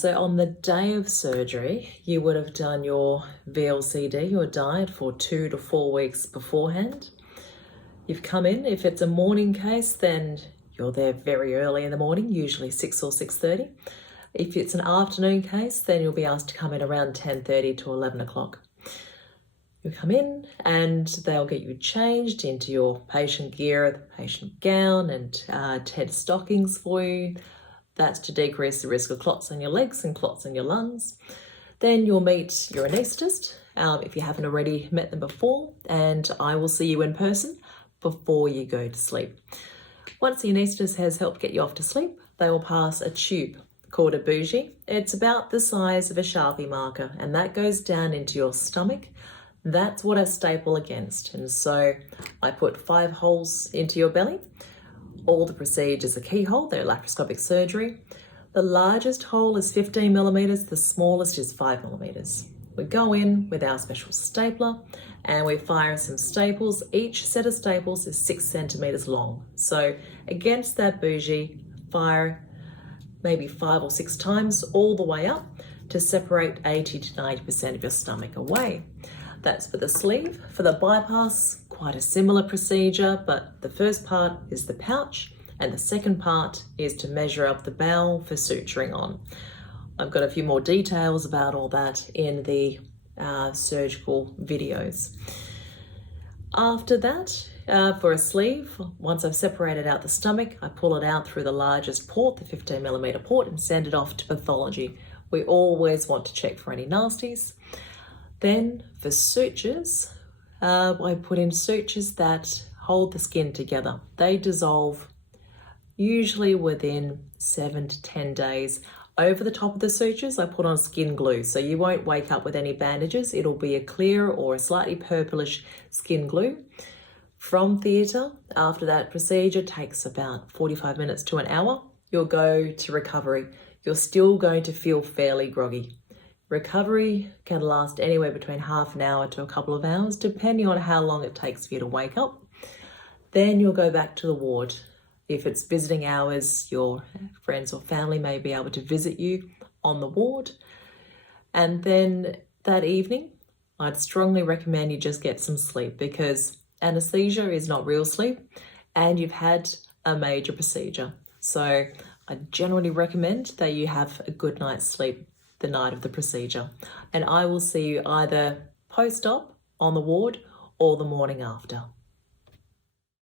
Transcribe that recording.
So on the day of surgery, you would have done your VLCD, your diet, for 2 to 4 weeks beforehand. You've come in. If it's a morning case, then you're there very early in the morning, usually 6 or 6:30. If it's an afternoon case, then you'll be asked to come in around 10:30 to 11 o'clock. You come in and they'll get you changed into your patient gear, the patient gown and TED stockings for you. That's to decrease the risk of clots in your legs and clots in your lungs. Then you'll meet your anaesthetist if you haven't already met them before, and I will see you in person before you go to sleep. Once the anaesthetist has helped get you off to sleep, they will pass a tube called a bougie. It's about the size of a Sharpie marker, and that goes down into your stomach. That's what I staple against. And so I put 5 holes into your belly. All the procedures are keyhole, they're laparoscopic surgery. The largest hole is 15 millimeters, the smallest is 5 millimeters. We go in with our special stapler and we fire some staples. Each set of staples is 6 centimeters long. So against that bougie, fire maybe 5 or 6 times all the way up to separate 80 to 90% of your stomach away. That's for the sleeve. For the bypass, quite a similar procedure, but the first part is the pouch and the second part is to measure up the bowel for suturing on. I've got a few more details about all that in the surgical videos. After that, for a sleeve, once I've separated out the stomach, I pull it out through the largest port, the 15 millimeter port, and send it off to pathology. We always want to check for any nasties. Then for sutures, I put in sutures that hold the skin together. They dissolve usually within 7 to 10 days. Over the top of the sutures, I put on skin glue, so you won't wake up with any bandages. It'll be a clear or a slightly purplish skin glue. From theatre, after that procedure, takes about 45 minutes to an hour, you'll go to recovery. You're still going to feel fairly groggy. Recovery can last anywhere between half an hour to a couple of hours, depending on how long it takes for you to wake up. Then you'll go back to the ward. If it's visiting hours, your friends or family may be able to visit you on the ward. And then that evening, I'd strongly recommend you just get some sleep, because anesthesia is not real sleep and you've had a major procedure. So I generally recommend that you have a good night's sleep the night of the procedure. And I will see you either post-op on the ward or the morning after.